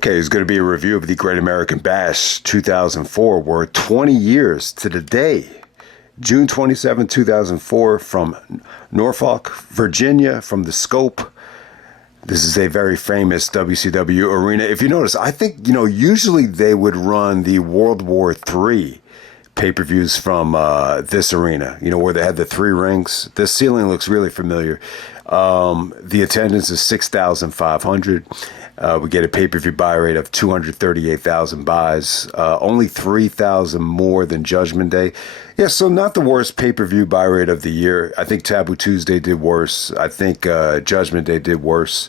Okay, it's going to be a review of the Great American Bash 2004. We're 20 years to the day. June 27, 2004, from Norfolk, Virginia, from the Scope. This is a very famous WCW arena. If you notice, I think, usually they would run the World War III pay-per-views from this arena, where they had the three rings. This ceiling looks really familiar. The attendance is 6,500. We get a pay-per-view buy rate of 238,000 buys, only 3,000 more than Judgment Day. Yeah, so not the worst pay-per-view buy rate of the year. I think Taboo Tuesday did worse. I think Judgment Day did worse.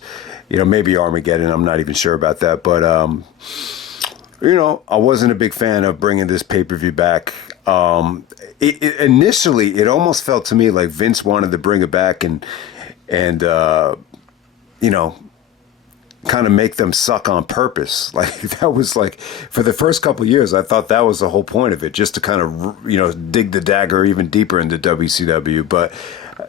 Maybe Armageddon. I'm not even sure about that. But, I wasn't a big fan of bringing this pay-per-view back. Initially, it almost felt to me like Vince wanted to bring it back and kind of make them suck on purpose. Like, that was like, for the first couple of years, I thought that was the whole point of it, just to kind of, dig the dagger even deeper into WCW. But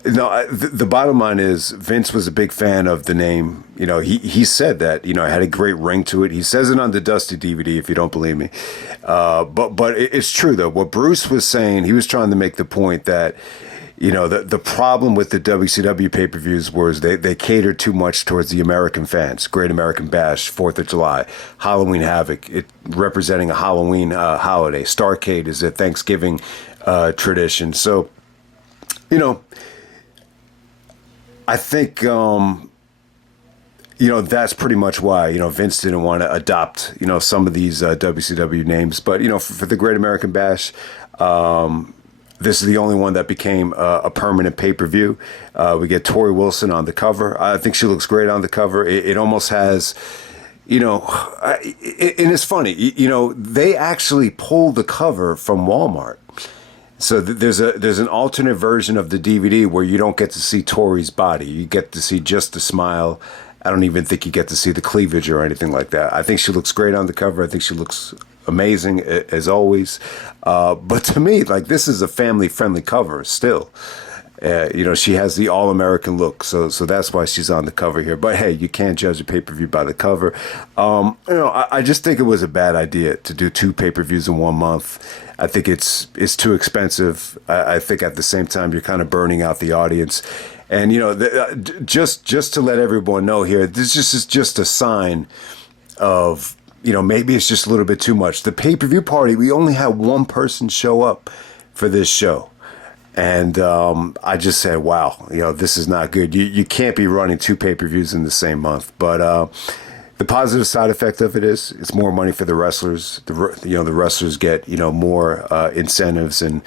no, the bottom line is Vince was a big fan of the name. He said that, it had a great ring to it. He says it on the Dusty DVD, if you don't believe me. But it's true, though. What Bruce was saying, he was trying to make the point that, the problem with the WCW pay-per-views was they catered too much towards the American fans. Great American Bash, 4th of July, Halloween Havoc, it representing a Halloween holiday. Starrcade is a Thanksgiving tradition. So, I think, that's pretty much why, Vince didn't want to adopt, some of these WCW names. But, for the Great American Bash, this is the only one that became a permanent pay-per-view. We get Torrie Wilson on the cover. I think she looks great on the cover. It almost has, and it's funny, they actually pulled the cover from Walmart. So there's an alternate version of the DVD where you don't get to see Torrie's body. You get to see just the smile. I don't even think you get to see the cleavage or anything like that. I think she looks great on the cover. I think she looks amazing as always. But to me, like, this is a family-friendly cover still. She has the all-American look, so that's why she's on the cover here. But hey, you can't judge a pay-per-view by the cover. I just think it was a bad idea to do 2 pay-per-views in 1 month. I think it's too expensive. I think at the same time you're kind of burning out the audience. And just to let everyone know here, this is just a sign of, maybe it's just a little bit too much. The pay-per-view party, we only had one person show up for this show. And I just said, wow, this is not good. You can't be running 2 pay-per-views in the same month. But the positive side effect of it is it's more money for the wrestlers. The wrestlers get, more incentives and,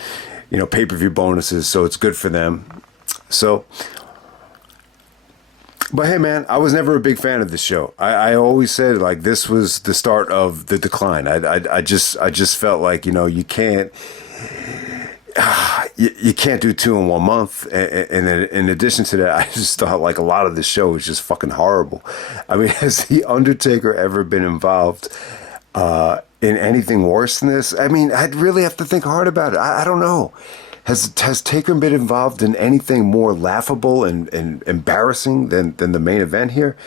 pay-per-view bonuses. So it's good for them. So, but hey, man, I was never a big fan of this show. I always said, like, this was the start of the decline. I just felt like, you can't. You can't do 2 in 1 month. And then in addition to that, I just thought like a lot of the show was just fucking horrible. I mean, has The Undertaker ever been involved in anything worse than this? I mean, I'd really have to think hard about it. I don't know. Has Taker been involved in anything more laughable and embarrassing than the main event here?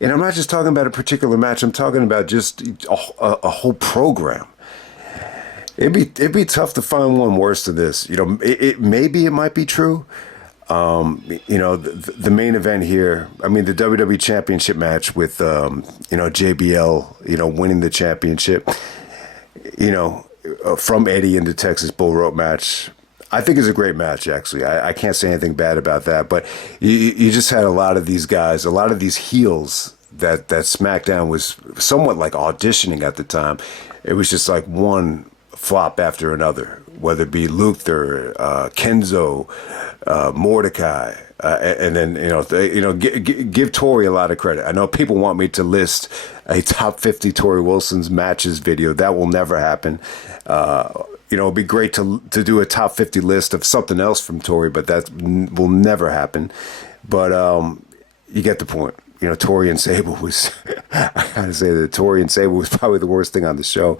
And I'm not just talking about a particular match. I'm talking about just a whole program. It'd be tough to find one worse than this. Maybe it might be true. The main event here. I mean, the WWE Championship match with JBL. Winning the championship. From Eddie in the Texas Bullrope match. I think it's a great match, actually. I can't say anything bad about that. But you just had a lot of these guys, a lot of these heels that Smackdown was somewhat like auditioning at the time. It was just like one flop after another, whether it be Luther, Kenzo, Mordecai, and then give Torrie a lot of credit. I know people want me to list a top 50 Torrie Wilson's matches video. That will never happen. It'd be great to do a top 50 list of something else from Torrie, but that will never happen. But you get the point. Torrie and Sable was, I gotta say that Torrie and Sable was probably the worst thing on the show.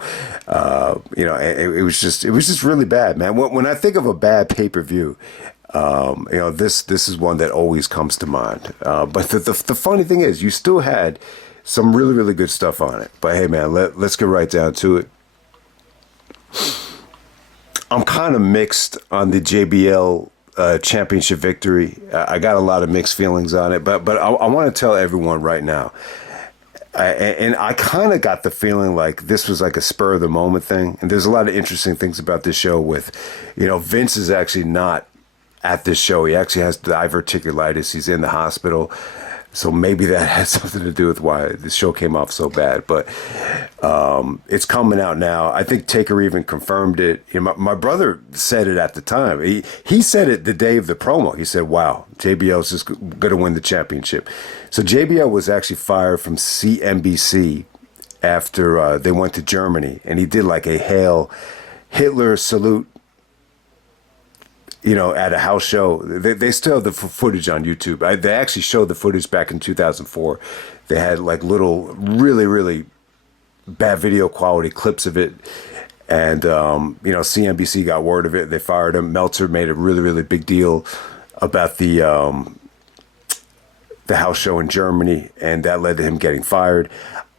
It was just really bad, man. When I think of a bad pay-per-view, this is one that always comes to mind. But the funny thing is, you still had some really, really good stuff on it. But hey, man, let's get right down to it. I'm kind of mixed on the JBL championship victory. I got a lot of mixed feelings on it, but I want to tell everyone right now. And I kind of got the feeling like this was like a spur of the moment thing. And there's a lot of interesting things about this show with, Vince is actually not at this show. He actually has diverticulitis. He's in the hospital. So maybe that has something to do with why the show came off so bad. But it's coming out now. I think Taker even confirmed it. My brother said it at the time. He said it the day of the promo. He said, wow, JBL's just going to win the championship. So JBL was actually fired from CNBC after they went to Germany. And he did like a Hail Hitler salute, at a house show. They still have the footage on YouTube. They actually showed the footage back in 2004. They had like little, really, really bad video quality clips of it. And, CNBC got word of it. They fired him. Meltzer made a really, really big deal about the house show in Germany, and that led to him getting fired.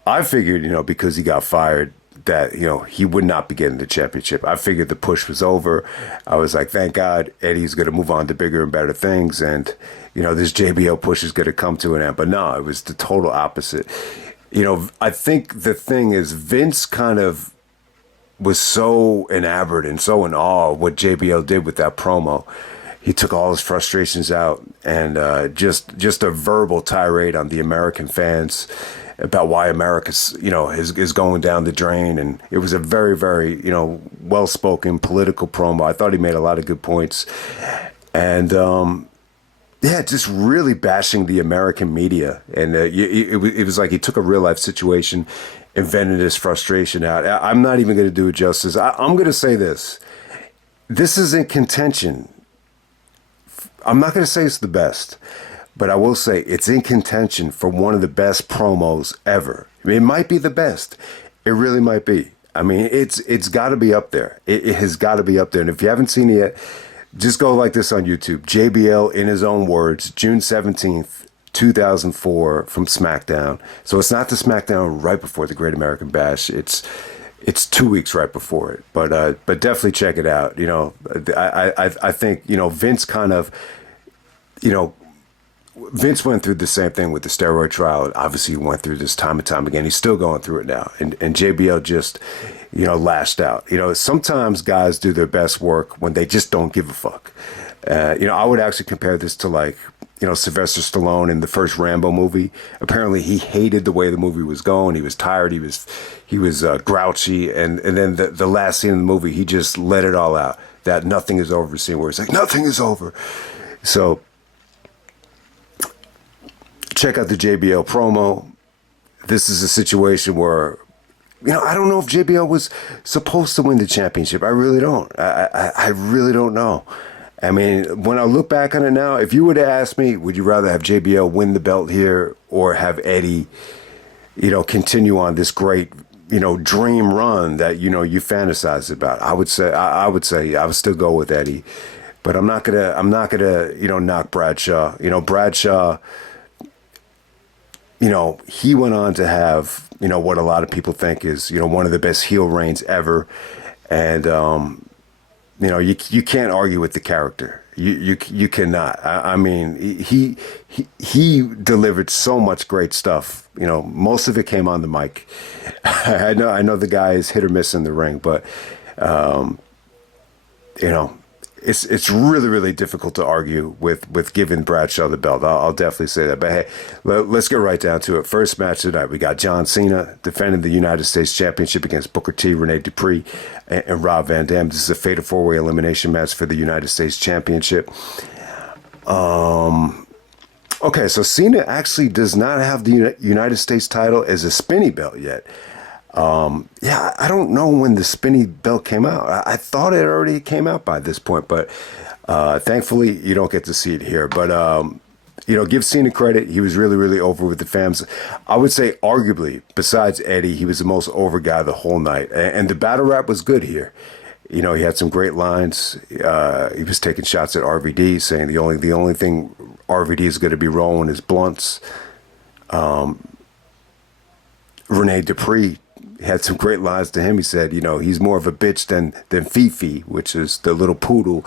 I figured, because he got fired, that, he would not be getting the championship. I figured the push was over. I was like, thank God Eddie's going to move on to bigger and better things. And, this JBL push is going to come to an end. But no, it was the total opposite. I think the thing is Vince kind of was so enamored and so in awe of what JBL did with that promo. He took all his frustrations out and just a verbal tirade on the American fans about why America's, is going down the drain. And it was a very, very, well-spoken political promo. I thought he made a lot of good points. And, just really bashing the American media. And it was like he took a real-life situation and vented his frustration out. I'm not even going to do it justice. I'm going to say this. This is in contention. I'm not going to say it's the best, but I will say it's in contention for one of the best promos ever. It might be the best. It really might be. I mean, it's got to be up there. It has got to be up there. And if you haven't seen it yet, just go like this on YouTube. JBL, in his own words, June 17th, 2004, from Smackdown. So it's not the Smackdown right before the Great American Bash. It's 2 weeks right before it. But definitely check it out. I think, Vince kind of, Vince went through the same thing with the steroid trial. Obviously, he went through this time and time again. He's still going through it now. And JBL just, lashed out. Sometimes guys do their best work when they just don't give a fuck. I would actually compare this to like, Sylvester Stallone in the first Rambo movie. Apparently, he hated the way the movie was going. He was tired. He was grouchy. And then the last scene in the movie, he just let it all out. That nothing is over scene where it's like, nothing is over. So check out the JBL promo. This is a situation where, I don't know if JBL was supposed to win the championship. I really don't. I really don't know. I mean, when I look back on it now, if you would have asked me, would you rather have JBL win the belt here or have Eddie, continue on this great, dream run that, you fantasize about? I would say I would still go with Eddie, but I'm not gonna, knock Bradshaw. Bradshaw, he went on to have, what a lot of people think is, one of the best heel reigns ever. And, you can't argue with the character. You cannot. I mean, he delivered so much great stuff. Most of it came on the mic. I know the guy is hit or miss in the ring, but it's really, really difficult to argue with giving Bradshaw the belt. I'll definitely say that. But hey, let's get right down to it. First match tonight, we got John Cena defending the United States Championship against Booker T, Renee Dupree, and Rob Van Dam. This is a fatal four-way elimination match for the United States Championship. Okay, so Cena actually does not have the United States title as a spinny belt yet. I don't know when the spinny belt came out. I thought it already came out by this point, but thankfully you don't get to see it here. But, give Cena credit. He was really, really over with the fans. I would say arguably, besides Eddie, he was the most over guy the whole night. And the battle rap was good here. He had some great lines. He was taking shots at RVD, saying the only thing RVD is going to be rolling is blunts. Renee Dupree had some great lines to him. He said, he's more of a bitch than Fifi, which is the little poodle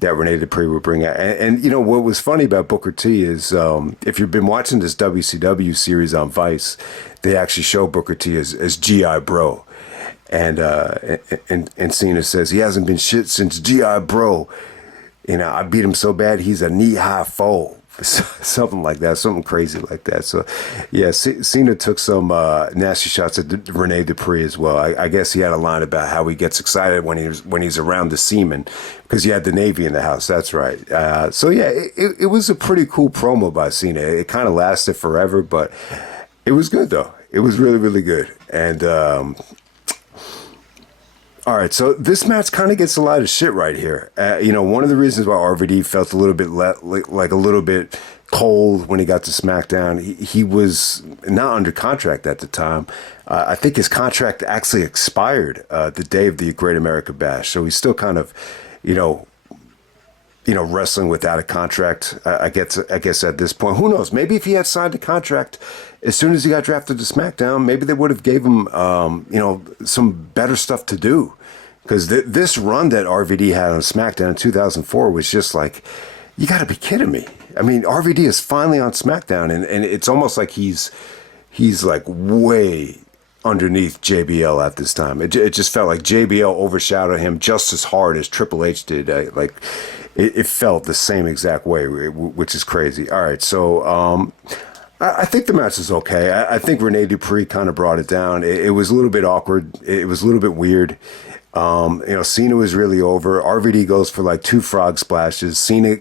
that Renee Dupree would bring out. And what was funny about Booker T is if you've been watching this WCW series on Vice, they actually show Booker T as G.I. Bro. And Cena says he hasn't been shit since G.I. Bro. I beat him so bad he's a knee-high foe. Something like that, something crazy like that. So, yeah, Cena took some nasty shots at Renee Dupree as well. I guess he had a line about how he gets excited when he's around the seamen because he had the Navy in the house. That's right. So, yeah, it was a pretty cool promo by Cena. It kind of lasted forever, but it was good, though. It was really, really good. And all right, so this match kind of gets a lot of shit right here. One of the reasons why RVD felt a little bit like a little bit cold when he got to SmackDown, he was not under contract at the time. I think his contract actually expired the day of the Great American Bash, so he's still kind of, wrestling without a contract. I guess at this point, who knows? Maybe if he had signed a contract as soon as he got drafted to SmackDown, maybe they would have gave him, some better stuff to do. Because this run that RVD had on SmackDown in 2004 was just like, you got to be kidding me. I mean, RVD is finally on SmackDown, and it's almost like he's like way underneath JBL at this time. It just felt like JBL overshadowed him just as hard as Triple H did. It felt the same exact way, which is crazy. All right, so I think the match is okay. I think Renee Dupree kind of brought it down. It was a little bit awkward. It was a little bit weird. Cena was really over. RVD goes for like 2 frog splashes. Cena,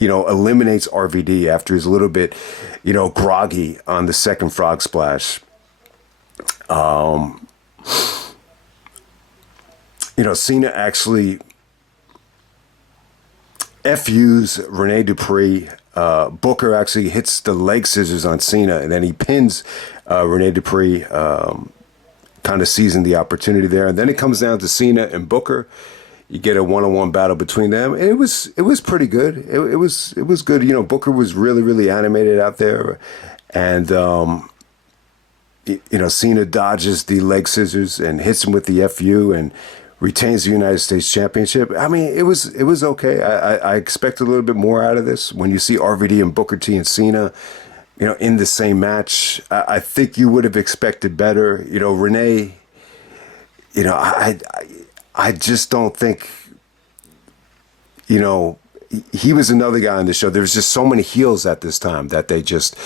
eliminates RVD after he's a little bit, groggy on the second frog splash. Cena actually FUs Renee Dupree. Booker actually hits the leg scissors on Cena, and then he pins Renee Dupree, kind of seizing the opportunity there. And then it comes down to Cena and Booker. You get a one-on-one battle between them, and it was pretty good. It was good. Booker was really, really animated out there, and Cena dodges the leg scissors and hits him with the FU and retains the United States Championship. I mean, it was okay. I expect a little bit more out of this. When you see RVD and Booker T and Cena, in the same match, I think you would have expected better. Renee, I just don't think, he was another guy on the show. There was just so many heels at this time that they just,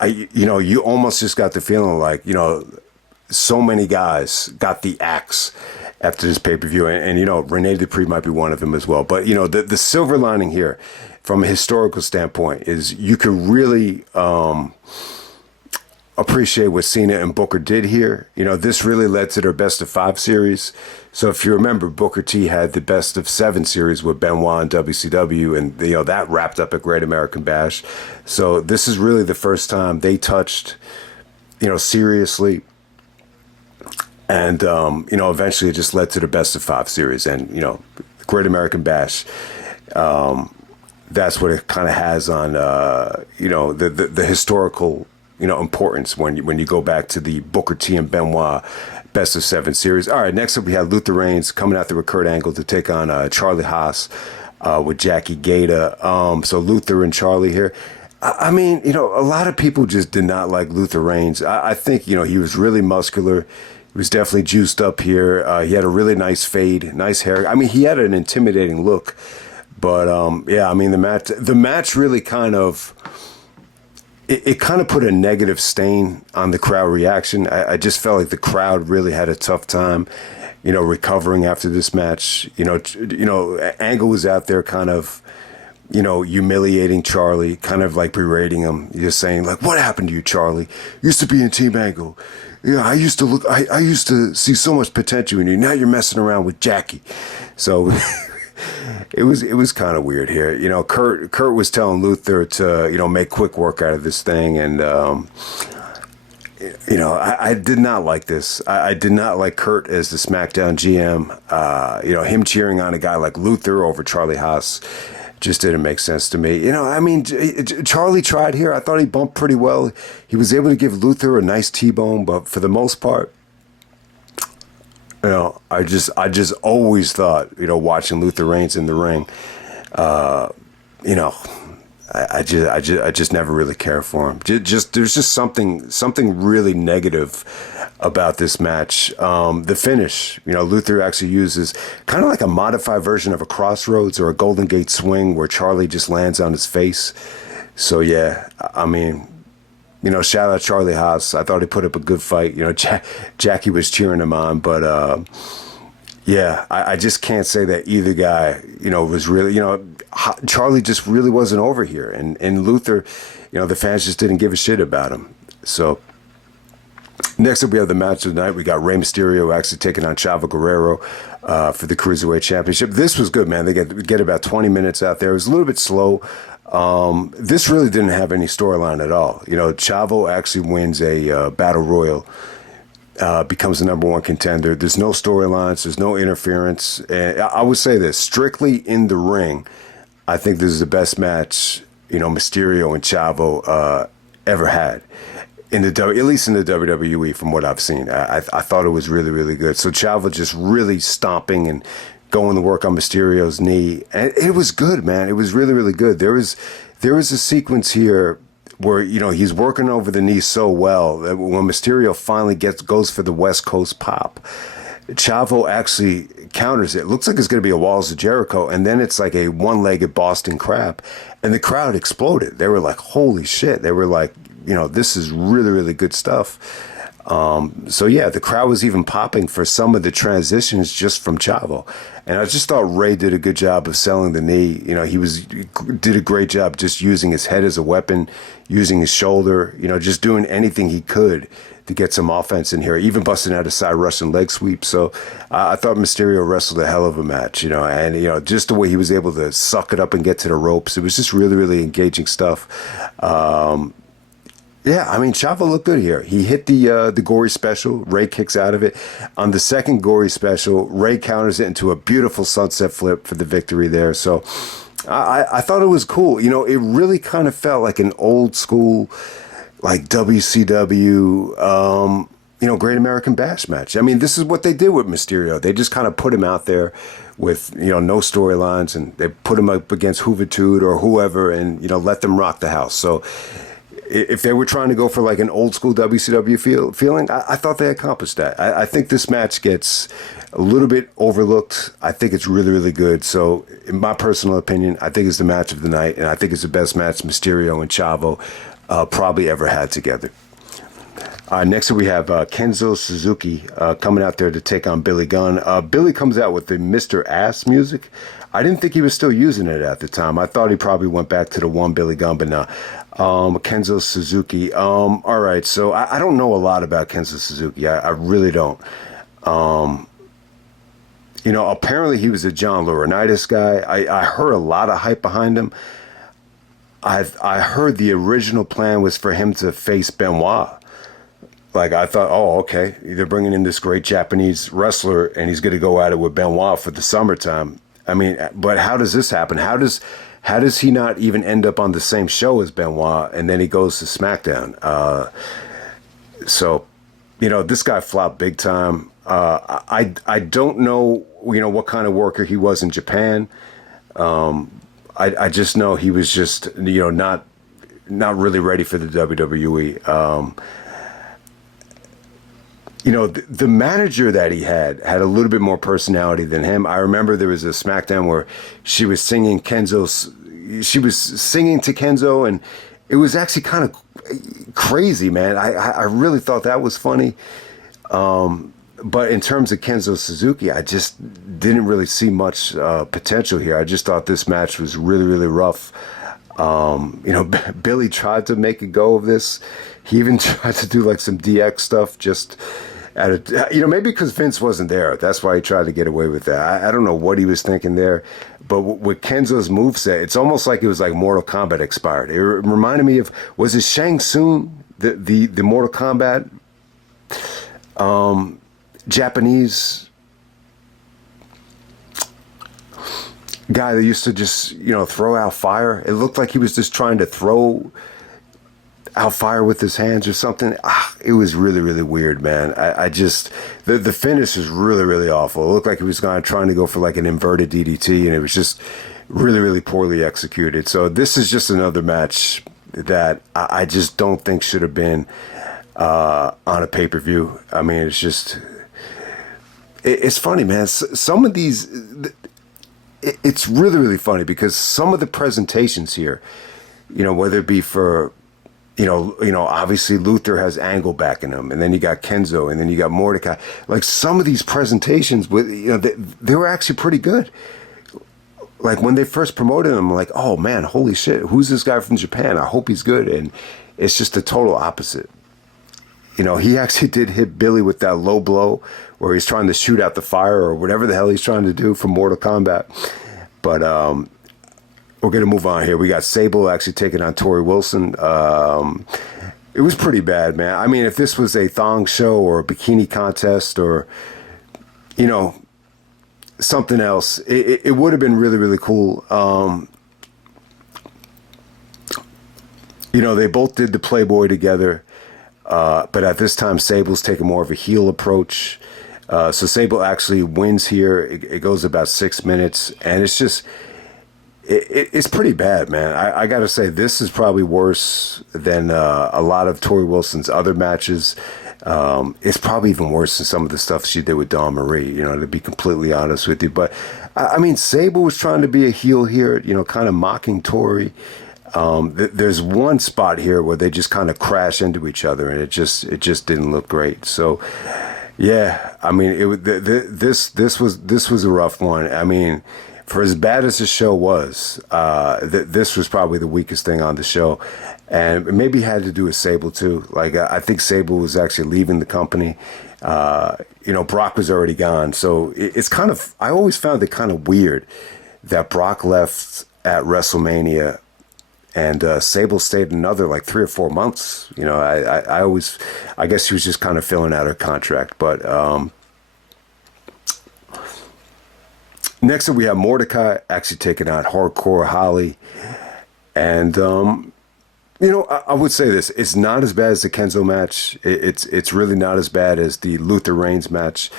you almost just got the feeling like, so many guys got the axe after this pay-per-view. And Renee Dupree might be one of them as well. But, the silver lining here from a historical standpoint is you could really appreciate what Cena and Booker did here. This really led to their best of 5 series. So if you remember, Booker T had the best of 7 series with Benoit and WCW, and that wrapped up at Great American Bash. So this is really the first time they touched, seriously. And, eventually it just led to the best of 5 series. And, Great American Bash, that's what it kind of has on, the historical, importance when you go back to the Booker T and Benoit best of 7 series. All right, next up we have Luther Reigns coming out there with Kurt Angle to take on Charlie Haas with Jackie Gata. So Luther and Charlie here. I mean, a lot of people just did not like Luther Reigns. I think, he was really muscular. He was definitely juiced up here. He had a really nice fade, nice hair. I mean, he had an intimidating look. But, the match really kind of, it kind of put a negative stain on the crowd reaction. I just felt like the crowd really had a tough time, recovering after this match. Angle was out there kind of, humiliating Charlie, kind of like berating him, just saying like, "What happened to you, Charlie? Used to be in Team Angle. Yeah, I used to see so much potential in you. Now you're messing around with Jackie." So it was kind of weird here. Kurt was telling Luther to, make quick work out of this thing. And, I did not like this. I did not like Kurt as the SmackDown GM. Him cheering on a guy like Luther over Charlie Haas. just didn't make sense to me. I mean, Charlie tried here. I thought he bumped pretty well. He was able to give Luther a nice T-bone, but for the most part, I just always thought, watching Luther Reigns in the ring, you know, I just never really cared for him. There's just something really negative about this match. The finish, Luther actually uses kind of like a modified version of a crossroads or a Golden Gate swing where Charlie just lands on his face. So yeah, I mean, shout out Charlie Haas. I thought he put up a good fight. Jackie was cheering him on, but yeah, I just can't say that either guy, was really, Charlie just really wasn't over here. And Luther, the fans just didn't give a shit about him. So next up, we have the match of the night. We got Rey Mysterio actually taking on Chavo Guerrero for the Cruiserweight Championship. This was good, man. They get about 20 minutes out there. It was a little bit slow. This really didn't have any storyline at all. Chavo actually wins a battle royal. Becomes the number one contender. There's no storylines. There's no interference. And I would say this, strictly in the ring, I think this is the best match, Mysterio and Chavo ever had. At least in the WWE, from what I've seen. I thought it was really, really good. So Chavo just really stomping and going to work on Mysterio's knee. And it was good, man. It was really, really good. There was a sequence here where, he's working over the knee so well that when Mysterio finally goes for the West Coast pop, Chavo actually counters it. It looks like it's going to be a Walls of Jericho, and then it's like a one-legged Boston Crab, and the crowd exploded. They were like, holy shit. They were like, this is really, really good stuff. So yeah, the crowd was even popping for some of the transitions just from Chavo. And I just thought Ray did a good job of selling the knee. He did a great job just using his head as a weapon, using his shoulder, just doing anything he could to get some offense in here, even busting out a side Russian leg sweep. So I thought Mysterio wrestled a hell of a match, and, just the way he was able to suck it up and get to the ropes. It was just really, really engaging stuff. Yeah, I mean, Chavo looked good here. He hit the gory special. Ray kicks out of it. On the second gory special, Ray counters it into a beautiful sunset flip for the victory there. So I thought it was cool. It really kind of felt like an old school, like WCW, Great American Bash match. I mean, this is what they did with Mysterio. They just kind of put him out there with, no storylines, and they put him up against Juventud or whoever and, let them rock the house. So if they were trying to go for like an old school WCW feeling, I thought they accomplished that. I think this match gets a little bit overlooked. I think it's really, really good. So in my personal opinion, I think it's the match of the night, and I think it's the best match Mysterio and Chavo probably ever had together. Next we have Kenzo Suzuki coming out there to take on Billy Gunn. Billy comes out with the Mr. Ass music. I didn't think he was still using it at the time. I thought he probably went back to the one Billy Gunn, but no. Kenzo Suzuki. All right, so I don't know a lot about Kenzo Suzuki. I really don't. Apparently he was a John Laurinaitis guy. I heard a lot of hype behind him. I heard the original plan was for him to face Benoit. Like, I thought, oh, okay, they're bringing in this great Japanese wrestler, and he's going to go at it with Benoit for the summertime. I mean, but how does this happen? How does he not even end up on the same show as Benoit, and then he goes to SmackDown? So, this guy flopped big time. I don't know, what kind of worker he was in Japan. I just know he was just, not really ready for the WWE. The manager that he had a little bit more personality than him. I remember there was a SmackDown where she was singing to Kenzo, and it was actually kind of crazy, man. I really thought that was funny. But in terms of Kenzo Suzuki, I just didn't really see much potential here. I just thought this match was really, really rough. Billy tried to make a go of this. He even tried to do like some DX stuff just maybe because Vince wasn't there. That's why he tried to get away with that. I don't know what he was thinking there. But with Kenzo's moveset, it's almost like it was like Mortal Kombat expired. It reminded me of, was it Shang Tsung, the Mortal Kombat Japanese guy that used to just, throw out fire. It looked like he was just trying to throw out fire with his hands or something. It was really, really weird, man. I just, the finish was really, really awful. It looked like he was trying to go for like an inverted DDT, and it was just really, really poorly executed. So this is just another match that I just don't think should have been on a pay-per-view. I mean, it's just, it's funny, man. Some of these, it's really, really funny because some of the presentations here, whether it be for, obviously Luther has Angle backing him, and then you got Kenzo, and then you got Mordecai. Like some of these presentations with, they were actually pretty good. Like when they first promoted him, I'm like, oh man, holy shit, who's this guy from Japan? I hope he's good. And it's just the total opposite. He actually did hit Billy with that low blow where he's trying to shoot out the fire or whatever the hell he's trying to do for Mortal Kombat. But we're going to move on here. We got Sable actually taking on Torrie Wilson. It was pretty bad, man. I mean, if this was a thong show or a bikini contest or, something else, it would have been really, really cool. They both did the Playboy together. But at this time, Sable's taking more of a heel approach. So Sable actually wins here. It goes about 6 minutes, and it's just, it's pretty bad, man. I got to say, this is probably worse than a lot of Torrie Wilson's other matches. It's probably even worse than some of the stuff she did with Dawn Marie, to be completely honest with you. But, I mean, Sable was trying to be a heel here, kind of mocking Torrie. There's one spot here where they just kind of crash into each other, and it just didn't look great. So, yeah, I mean, this was a rough one. I mean, for as bad as the show was, this was probably the weakest thing on the show, and maybe it had to do with Sable too. Like I think Sable was actually leaving the company. Brock was already gone, so it's kind of, I always found it kind of weird that Brock left at WrestleMania. And Sable stayed another like 3 or 4 months. I guess she was just kind of filling out her contract. But next up we have Mordecai actually taking out Hardcore Holly. And, I would say this. It's not as bad as the Kenzo match. It's really not as bad as the Luther Reigns match.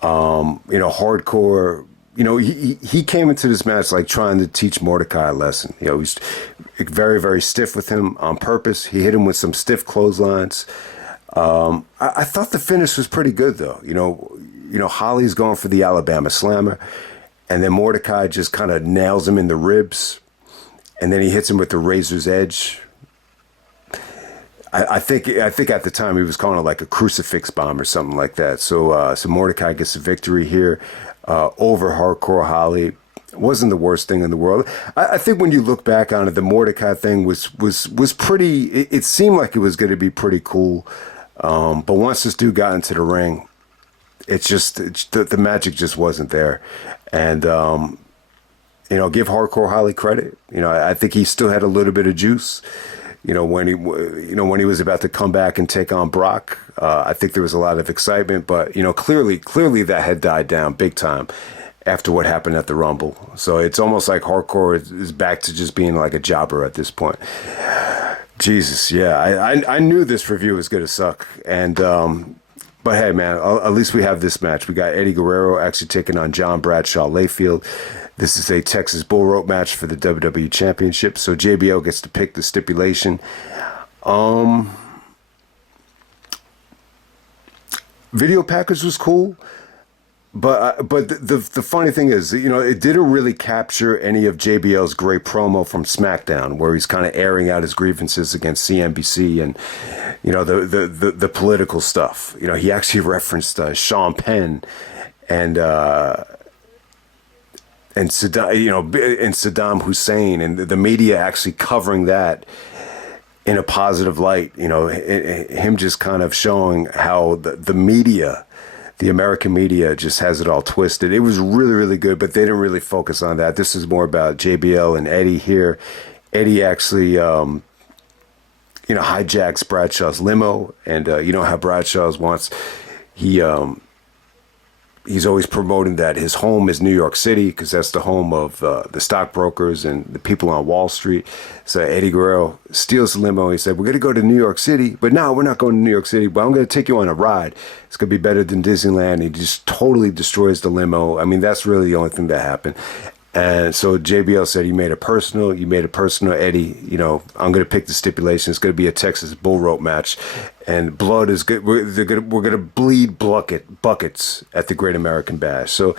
Hardcore... he came into this match like trying to teach Mordecai a lesson. He's very, very stiff with him on purpose. He hit him with some stiff clotheslines. I thought the finish was pretty good, though. Holly's going for the Alabama Slammer, and then Mordecai just kind of nails him in the ribs, and then he hits him with the Razor's Edge. I think at the time he was calling it like a crucifix bomb or something like that. So Mordecai gets a victory here over Hardcore Holly. It wasn't the worst thing in the world. I think when you look back on it, the Mordecai thing was pretty. It seemed like it was going to be pretty cool, but once this dude got into the ring, the magic just wasn't there. And give Hardcore Holly credit. I think he still had a little bit of juice. When he was about to come back and take on Brock, I think there was a lot of excitement, but clearly that had died down big time after what happened at the Rumble. So it's almost like Hardcore is back to just being like a jobber at this point. Jesus, yeah, I knew this review was gonna suck, and but hey, man, at least we have this match. We got Eddie Guerrero actually taking on John Bradshaw Layfield. This is a Texas Bullrope match for the WWE Championship. So JBL gets to pick the stipulation. Video package was cool, but the funny thing is, it didn't really capture any of JBL's great promo from Smackdown, where he's kind of airing out his grievances against CNBC and the political stuff. He actually referenced Sean Penn and Saddam Hussein, and the media actually covering that in a positive light. Him just kind of showing how the media, the American media, just has it all twisted. It was really, really good, but they didn't really focus on that. This is more about JBL and Eddie here. Eddie actually, hijacks Bradshaw's limo, and how Bradshaw's wants, he he's always promoting that his home is New York City because that's the home of the stockbrokers and the people on Wall Street. So Eddie Guerrero steals the limo. He said, we're going to go to New York City. But no, we're not going to New York City, but I'm going to take you on a ride. It's going to be better than Disneyland. He just totally destroys the limo. I mean, that's really the only thing that happened. And so JBL said, you made it personal, Eddie. You know, I'm going to pick the stipulation. It's going to be a Texas bullrope match. And blood is good. We're going to bleed buckets at the Great American Bash. So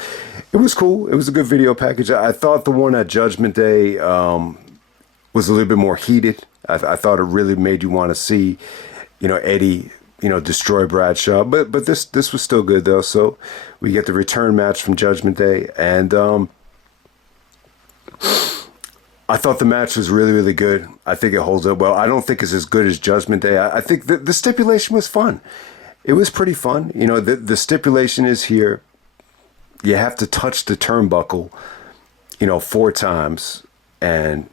it was cool. It was a good video package. I thought the one at Judgment Day was a little bit more heated. I thought it really made you want to see, you know, Eddie, you know, destroy Bradshaw. But this was still good, though. So we get the return match from Judgment Day. And I thought the match was really, really good. I think it holds up well. I don't think it's as good as Judgment Day. I think the stipulation was fun. It was pretty fun. You know, the stipulation is here. You have to touch the turnbuckle, you know, 4 times. And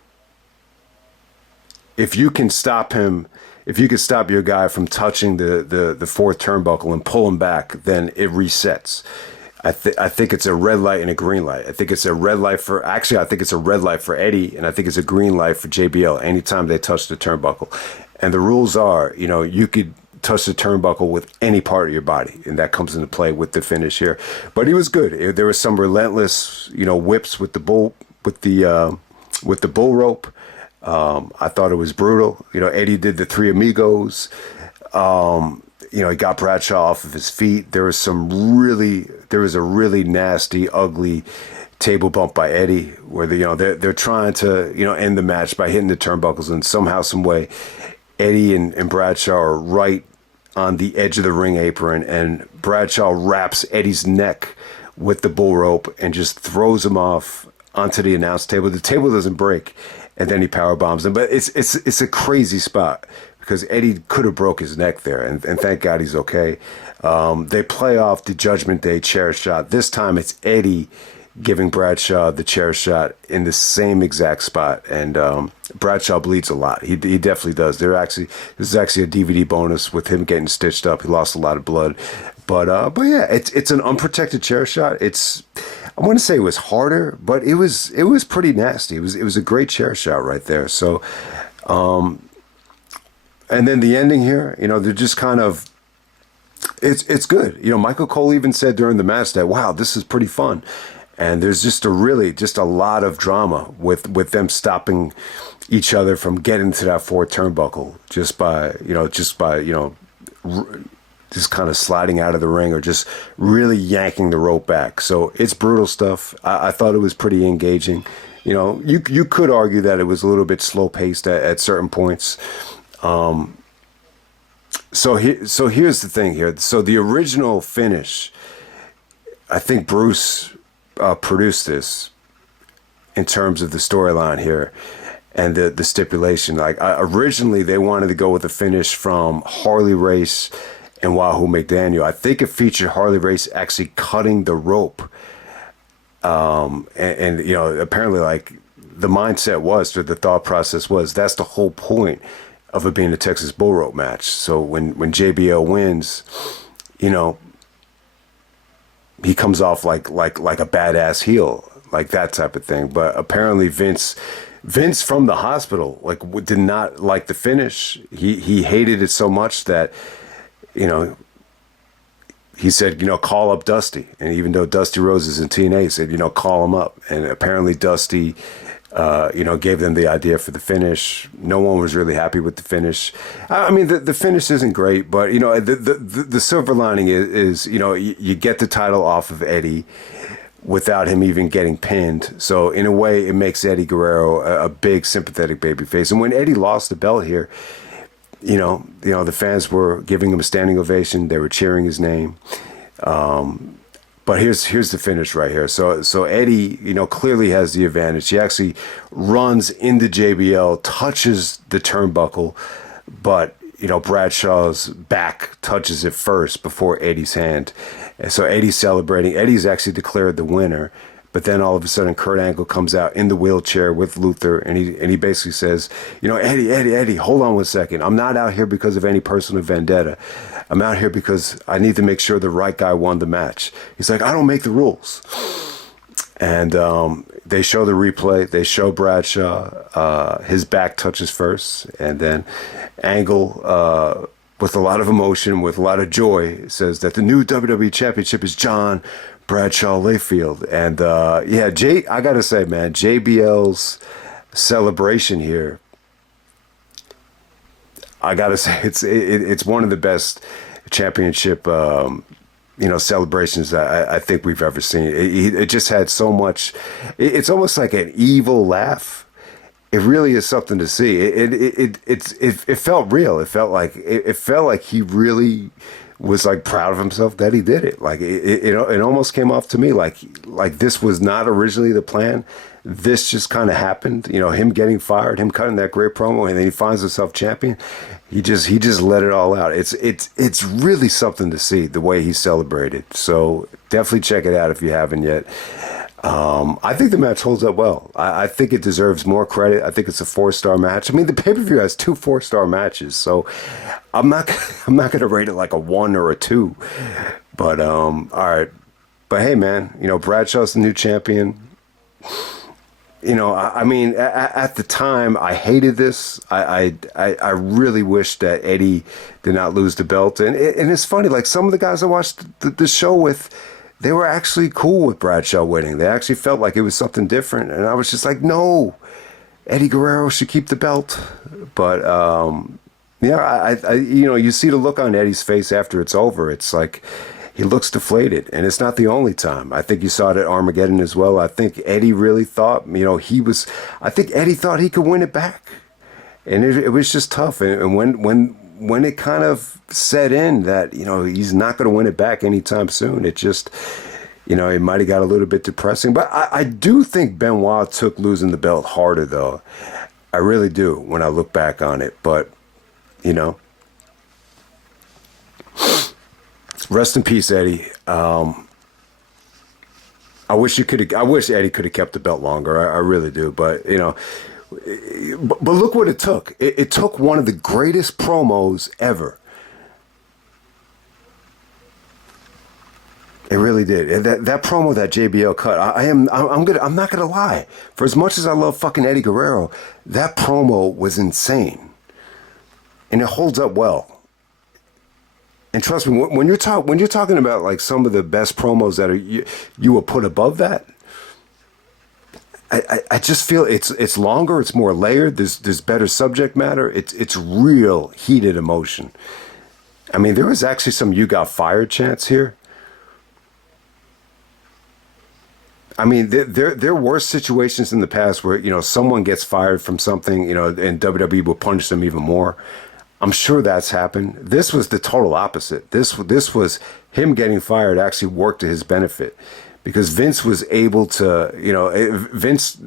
if you can stop him, if you can stop your guy from touching the 4th turnbuckle and pull him back, then it resets. I think it's a red light and a green light. I think it's a red light for Eddie, and I think it's a green light for JBL anytime they touch the turnbuckle. And the rules are, you know, you could touch the turnbuckle with any part of your body, and that comes into play with the finish here. But he was good. There was some relentless, you know, whips with the bull rope. I thought it was brutal. You know, Eddie did the 3 amigos. You know, he got Bradshaw off of his feet. There was a really nasty, ugly table bump by Eddie where they're trying to, you know, end the match by hitting the turnbuckles, and somehow, some way, Eddie and Bradshaw are right on the edge of the ring apron, and Bradshaw wraps Eddie's neck with the bull rope and just throws him off onto the announce table. The table doesn't break, and then he power bombs him. But it's a crazy spot, because Eddie could have broke his neck there, and thank God he's okay. They play off the Judgment Day chair shot. This time it's Eddie giving Bradshaw the chair shot in the same exact spot, and Bradshaw bleeds a lot. He definitely does. This is actually a DVD bonus with him getting stitched up. He lost a lot of blood, but yeah, it's an unprotected chair shot. I want to say it was harder, but it was pretty nasty. It was a great chair shot right there. So, and then the ending here, you know, they're just kind of, it's good. You know, Michael Cole even said during the match that, wow, this is pretty fun. And there's just a lot of drama with them stopping each other from getting to that 4th turnbuckle just by just kind of sliding out of the ring or just really yanking the rope back. So it's brutal stuff. I thought it was pretty engaging. You know, you could argue that it was a little bit slow paced at certain points. So here's the thing here. So the original finish, I think Bruce produced this in terms of the storyline here and the stipulation. Like originally they wanted to go with a finish from Harley Race and Wahoo McDaniel. I think it featured Harley Race actually cutting the rope. And you know, apparently like the mindset was, or the thought process was, that's the whole point of it being a Texas bull rope match. So when JBL wins, you know, he comes off like a badass heel, like that type of thing. But apparently Vince from the hospital did not like the finish. He hated it so much that, you know, he said, you know, call up Dusty. And even though Dusty Rhodes is in TNA, he said, you know, call him up. And apparently Dusty, you know, gave them the idea for the finish. No one was really happy with the finish. I mean, the finish isn't great, but, you know, the silver lining is, you know, you get the title off of Eddie without him even getting pinned. So in a way, it makes Eddie Guerrero a big sympathetic babyface. And when Eddie lost the belt here, you know, the fans were giving him a standing ovation. They were cheering his name. But here's the finish right here. So Eddie, you know, clearly has the advantage. He actually runs into JBL, touches the turnbuckle, but, you know, Bradshaw's back touches it first before Eddie's hand. And so Eddie's celebrating. Eddie's actually declared the winner. But then all of a sudden, Kurt Angle comes out in the wheelchair with Luther, and he basically says, you know, Eddie, hold on one second. I'm not out here because of any personal vendetta. I'm out here because I need to make sure the right guy won the match. He's like, I don't make the rules. And they show the replay. They show Bradshaw. His back touches first. And then Angle, with a lot of emotion, with a lot of joy, says that the new WWE Championship is John Bradshaw Layfield. And I got to say, man, JBL's celebration here, I got to say, it's one of the best championship celebrations that I think we've ever seen. It just had so much. It's almost like an evil laugh. It really is something to see. It felt real. It felt like he really was like proud of himself that he did it. Like it almost came off to me like this was not originally the plan. This just kind of happened. Him getting fired, him cutting that great promo, and then he finds himself champion. He just let it all out. It's really something to see the way he celebrated. So definitely check it out if you haven't yet. I think the match holds up well. I think it deserves more credit. I think it's a 4-star match. I mean, the pay-per-view has 2 4-star matches, so I'm not going to rate it like a 1 or a 2. But all right. But hey, man, Bradshaw's the new champion. I mean, at the time, I hated this. I really wish that Eddie did not lose the belt. And it's funny, like some of the guys I watched the show with, they were actually cool with Bradshaw winning. They actually felt like it was something different. And I was just like, no, Eddie Guerrero should keep the belt. But, you see the look on Eddie's face after it's over. It's like he looks deflated. And it's not the only time. I think you saw it at Armageddon as well. I think Eddie really thought, I think Eddie thought he could win it back. And it was just tough. And when it kind of set in that, he's not going to win it back anytime soon, it just, it might have got a little bit depressing. But I do think Benoit took losing the belt harder, though. I really do when I look back on it. But, rest in peace, Eddie. I wish Eddie could have kept the belt longer. I really do. But, but look what it took. It took one of the greatest promos ever. It really did. That promo that JBL cut, I'm not gonna lie. For as much as I love fucking Eddie Guerrero, that promo was insane, and it holds up well. And trust me, when you're talking about like some of the best promos that you will put above that, I just feel it's longer, it's more layered, there's better subject matter, it's real heated emotion. I mean, there was actually some "you got fired" chants here. I mean, there were situations in the past where, someone gets fired from something, and WWE will punish them even more. I'm sure that's happened. This was the total opposite. This was him getting fired actually worked to his benefit, because Vince was able to, Vince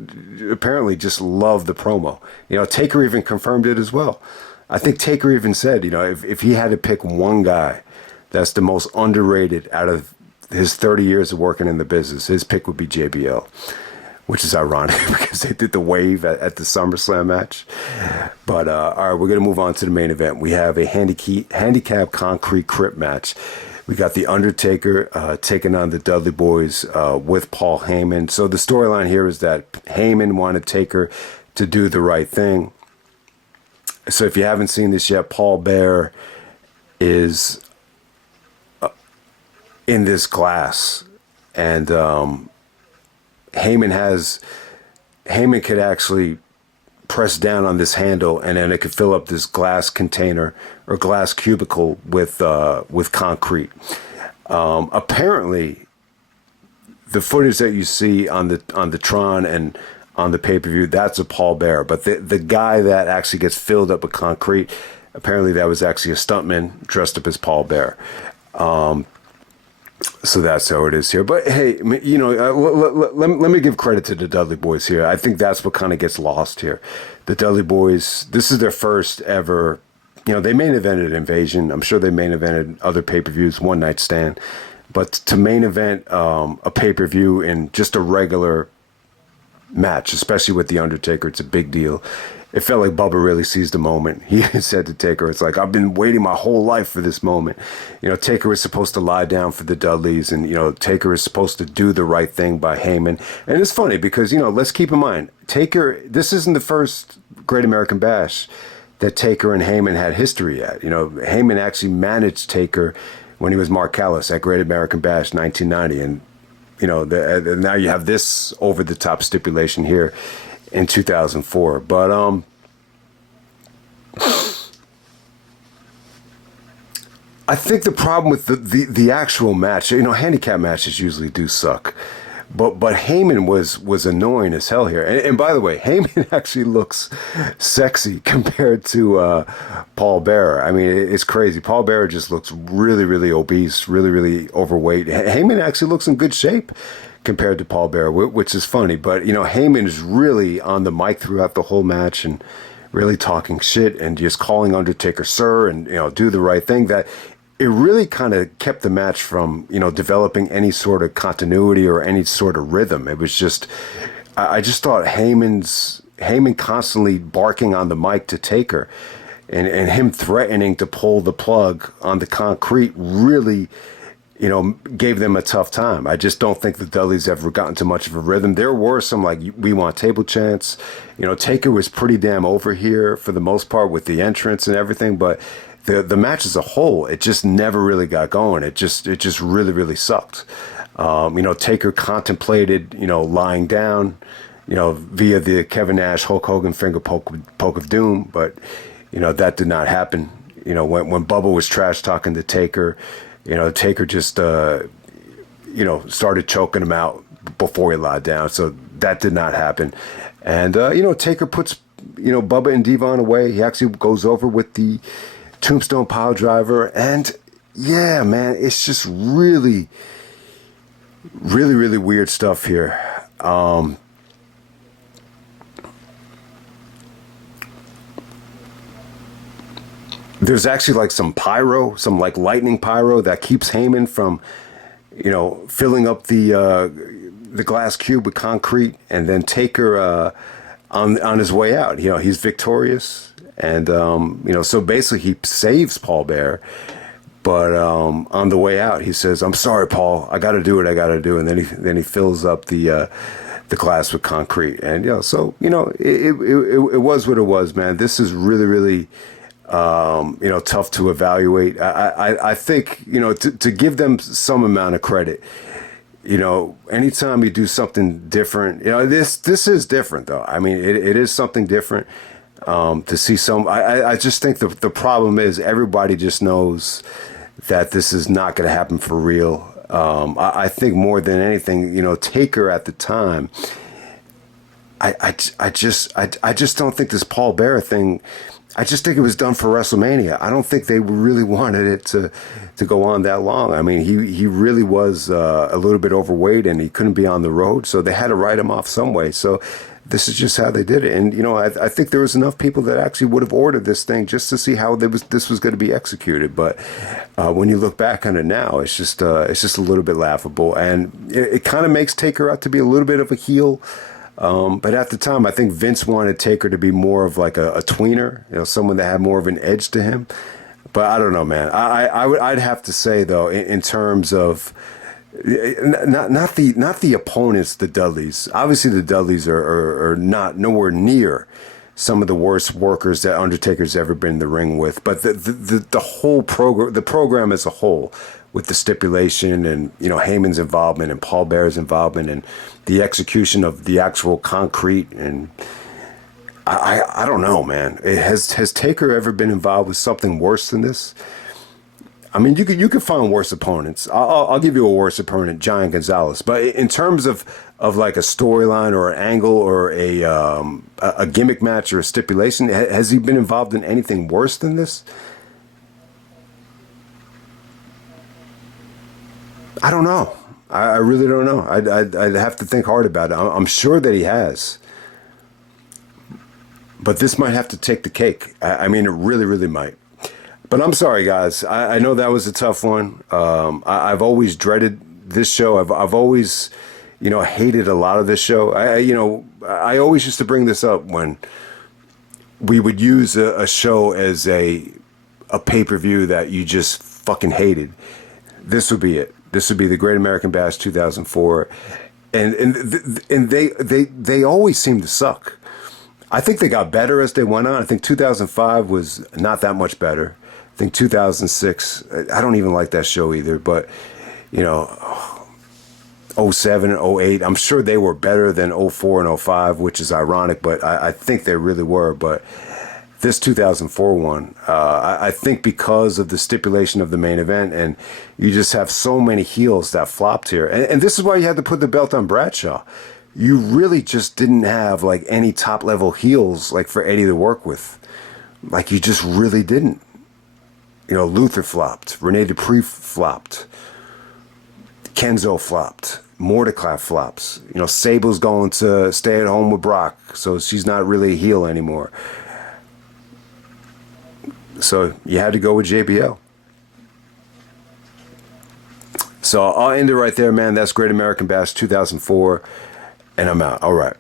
apparently just loved the promo. Taker even confirmed it as well. I think Taker even said, if he had to pick one guy that's the most underrated out of his 30 years of working in the business, his pick would be JBL, which is ironic because they did the wave at the SummerSlam match. But all right, we're going to move on to the main event. We have a handicap concrete Crypt match. We got the Undertaker taking on the Dudley Boyz with Paul Heyman. So the storyline here is that Heyman wanted Taker to do the right thing. So if you haven't seen this yet, Paul Bear is in this glass, and Heyman could actually press down on this handle, and then it could fill up this glass container or glass cubicle with concrete. Apparently, the footage that you see on the Tron and on the pay-per-view, that's a Paul Bear. But the guy that actually gets filled up with concrete, apparently that was actually a stuntman dressed up as Paul Bear. So that's how it is here. But hey, let me give credit to the Dudley Boyz here. I think that's what kind of gets lost here. The Dudley Boyz, this is their first ever, they main evented Invasion. I'm sure they main evented other pay-per-views, One Night Stand. But to main event a pay-per-view in just a regular match, especially with the Undertaker. It's a big deal. It felt like Bubba really seized the moment. He said to Taker, it's like, I've been waiting my whole life for this moment. You know, Taker was supposed to lie down for the Dudleys, and, you know, Taker is supposed to do the right thing by Heyman. And it's funny because, you know, let's keep in mind, Taker, this isn't the first Great American Bash that Taker and Heyman had history at. You know, Heyman actually managed Taker when he was Mark Callis at Great American Bash 1990. And, you know, now you have this over-the-top stipulation here in 2004. But I think the problem with the actual match, you know, handicap matches usually do suck. But Heyman was annoying as hell here. And by the way, Heyman actually looks sexy compared to Paul Bearer. I mean, it's crazy. Paul Bearer just looks really, really obese, really, really overweight. Heyman actually looks in good shape compared to Paul Bearer, which is funny. But, you know, Heyman is really on the mic throughout the whole match and really talking shit and just calling Undertaker sir and, you know, do the right thing. That it really kind of kept the match from, you know, developing any sort of continuity or any sort of rhythm. It was just, I just thought Heyman constantly barking on the mic to Taker and him threatening to pull the plug on the concrete really, you know, gave them a tough time. I just don't think the Dudleys ever gotten to much of a rhythm. There were some, like, we want table chants. You know, Taker was pretty damn over here for the most part with the entrance and everything, but the match as a whole, it just never really got going. It just really, really sucked. You know, Taker contemplated, you know, lying down, you know, via the Kevin Nash, Hulk Hogan finger poke of doom, but, you know, that did not happen. You know, when Bubba was trash talking to Taker, you know, Taker just, you know, started choking him out before he lied down. So that did not happen. And, you know, Taker puts, you know, Bubba and Devon away. He actually goes over with the Tombstone pile driver. And, yeah, man, it's just really, really, really weird stuff here. There's actually like some pyro, some like lightning pyro that keeps Heyman from, you know, filling up the glass cube with concrete, and then Taker on his way out. You know, he's victorious, and you know, so basically he saves Paul Bearer, but on the way out he says, "I'm sorry, Paul. I got to do what I got to do," and then he fills up the glass with concrete, and you know, so you know, it was what it was, man. This is really, really. You know, tough to evaluate. I think, you know, to give them some amount of credit, you know, anytime you do something different, you know, this is different though. I mean, it is something different, to see some, I just think the problem is everybody just knows that this is not going to happen for real. I think more than anything, you know, Taker at the time, I just don't think this Paul Bearer thing, I just think it was done for WrestleMania. I don't think they really wanted it to go on that long. I mean, he really was a little bit overweight and he couldn't be on the road, so they had to write him off some way. So this is just how they did it. And, you know, I think there was enough people that actually would have ordered this thing just to see how this was going to be executed. But when you look back on it now, it's just a little bit laughable. And it kind of makes Taker out to be a little bit of a heel. But at the time, I think Vince wanted Taker to be more of like a tweener, you know, someone that had more of an edge to him. But I don't know, man. I'd have to say though, in terms of not the opponents, the Dudleys. Obviously, the Dudleys are not nowhere near some of the worst workers that Undertaker's ever been in the ring with. But the whole program, the program as a whole, with the stipulation and, you know, Heyman's involvement and Paul Bearer's involvement and the execution of the actual concrete, and I don't know, man. Has Taker ever been involved with something worse than this? I mean, you could find worse opponents. I'll give you a worse opponent, Giant Gonzalez. But in terms of like a storyline or an angle or a gimmick match or a stipulation, has he been involved in anything worse than this? I don't know. I really don't know. I'd have to think hard about it. I'm sure that he has. But this might have to take the cake. I mean, it really, really might. But I'm sorry, guys. I know that was a tough one. I've always dreaded this show. I've always, you know, hated a lot of this show. I always used to bring this up when we would use a show as a pay-per-view that you just fucking hated. This would be it. This would be the Great American Bash 2004, and they always seem to suck. I think they got better as they went on. I think 2005 was not that much better. I think 2006, I don't even like that show either, but, you know, 07 and 08, I'm sure they were better than 04 and 05, which is ironic, but I think they really were. But this 2004 one, I think because of the stipulation of the main event, and you just have so many heels that flopped here. And this is why you had to put the belt on Bradshaw. You really just didn't have like any top level heels like for Eddie to work with. Like you just really didn't. You know, Luther flopped. Renee Dupree flopped. Kenzo flopped. Mordecai flops. You know, Sable's going to stay at home with Brock, so she's not really a heel anymore. So you had to go with JBL. So I'll end it right there, man. That's Great American Bash 2004, and I'm out. All right.